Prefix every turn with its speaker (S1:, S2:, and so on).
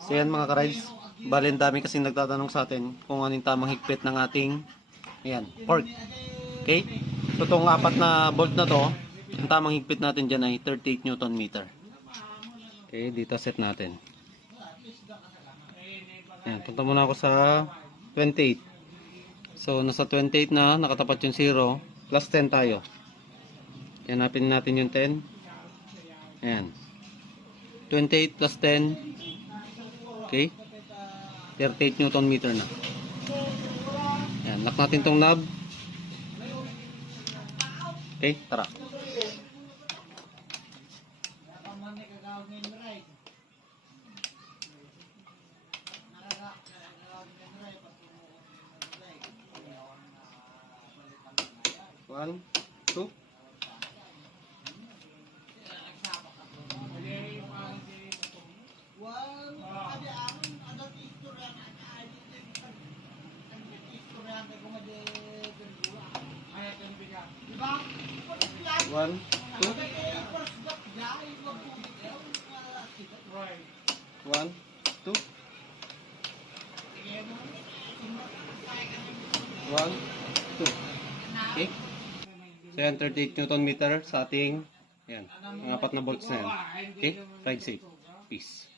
S1: So yan mga ka-rides. Bali, dami kasing nagtatanong sa atin kung anong tamang higpit ng ating ayan, fork. Okay? So itong apat na bolt na to, ang tamang higpit natin dyan ay 38 Newton meter. Okay, dito set natin. Ayan, punta muna ako sa 28. So, nasa 28 na, nakatapat yung 0, plus 10 tayo. Hanapin natin yung 10. Ayan. 28 plus 10. Okay. 38 Newton meter na. Ayan, lock natin tong knob. Okay, tara. One, two. One, two. One, two. One, two. Okay. So yan, 38 Newton meter sa ating yan, ang apat na bolts na yan. Okay? Ride safe. Peace.